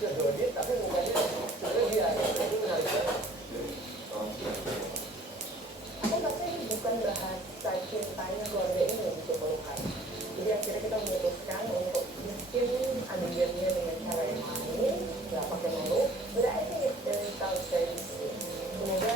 ke Dodi tapi mukanya sebenarnya dia itu menarik banget. Aku rasa ini bukan bahasa cintanya keluarga ini yang diperlukan. Jadi akhirnya kita memutuskan untuk bikin adegannya dengan cara yang lain, nggak pakai meluk. But I think it sounds very sweet. Semoga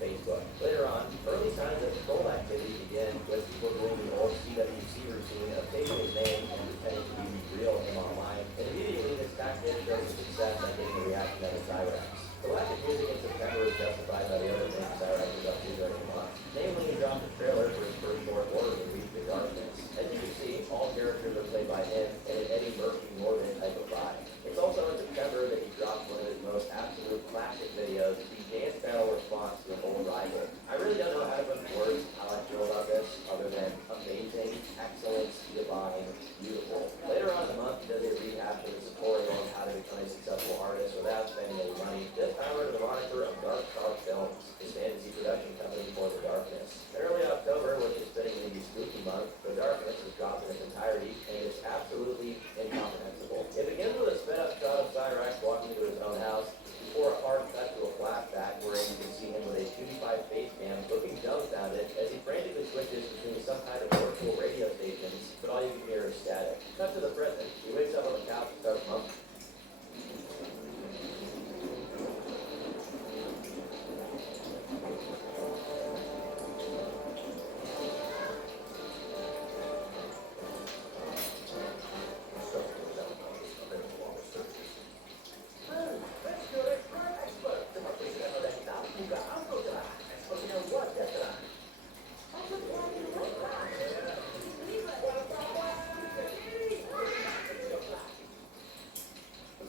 Facebook. Later on, early signs of troll activity began with people doing the old CWC routine of taking his name and pretending to be real him online. And immediately this tactic showed success at getting a reaction out of Cyrax. The lack of music in September is justified by the other things Cyrax was up to during the month. Namely, he dropped a trailer for his first short horror movie, The Darkness. As you can see, all characters are played by him in an Eddie Murphy Northern type of vibe. It's also in September that he dropped one of his most absolute classic videos, the dance battle response to an old rival. I really don't know how to put into words how I feel about this, other than amazing, excellent, divine, beautiful. Later on in the month, he does a rehash of his tutorial on how to become a successful artist without spending any money, this time under the moniker of Dark Star Films, his fantasy production company for The Darkness. In early October, which is fittingly the spooky month, The Darkness was dropped in its entirety, and it's absolutely incomprehensible. It begins with a sped-up shot of Cyrax walking into his own house, before a hard cut to a flashback where you can see him with a PewDiePie face cam looking dumbfounded as he frantically switches between some kind of virtual radio stations, but all you can hear is static. Cut to the present. He wakes up on the couch and starts mumbling.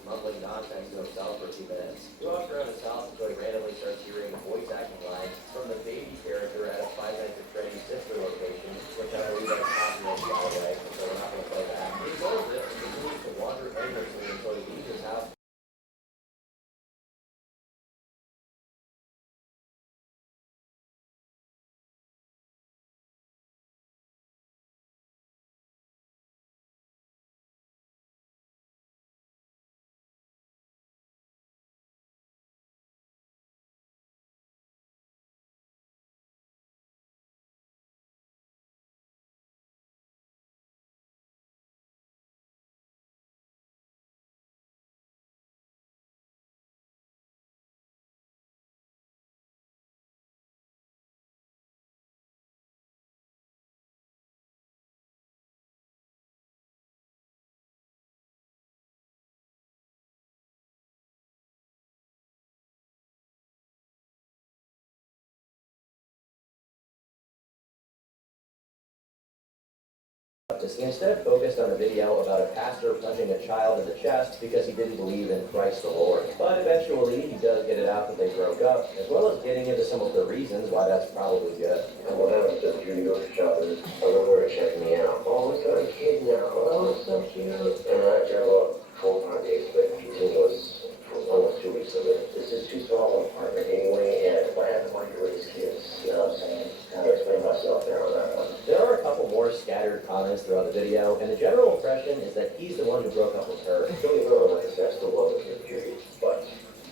Mumbling nonsense to himself for a few minutes. He walks around his house until he randomly starts hearing voice acting lines from the baby character at a Five Nights at Freddy's sister location, which I believe is copyrighted by the way, so we're not going to play that. He ignores this and continues to wander aimlessly until he leaves his house. He instead focused on a video about a pastor punching a child in the chest because he didn't believe in Christ the Lord. But eventually, he does get it out that they broke up, as well as getting into some of the reasons why that's probably good. And what happens if you go shopping? I remember her checking me out. Oh, we got a kid now. Oh, so cute. And I got about 4 or 5 days, but it was almost 2 weeks of it. This is too small an apartment anyway, and if I have the money to raise kids, you know what I'm saying? I can't explain myself there on that one. There are a couple more scattered comments throughout the video, and the general impression is that he's the one who broke up with her. Don't get me wrong, like I said, I still love her, period. But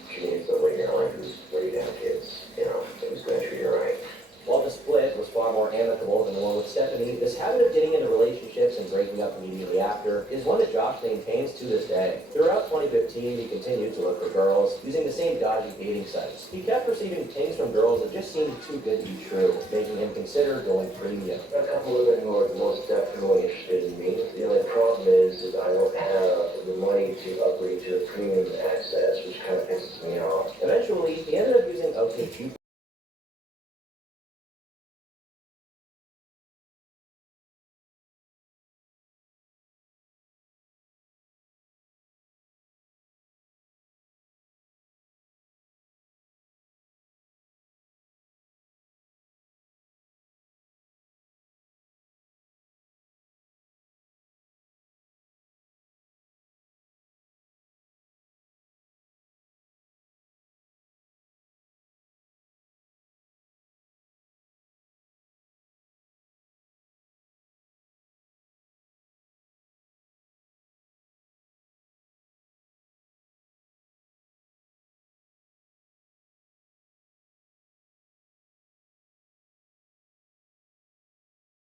she needs somebody in her life who's ready to have kids, you know, who's going to treat her right. While the split was far more amicable than the one with Stephanie, this habit of getting into relationships and breaking up immediately after is one that Josh maintains to this day. Throughout 2015, he continued to look for girls using the same dodgy dating sites. He kept receiving pings from girls that just seemed too good to be true, making him consider going premium. A couple of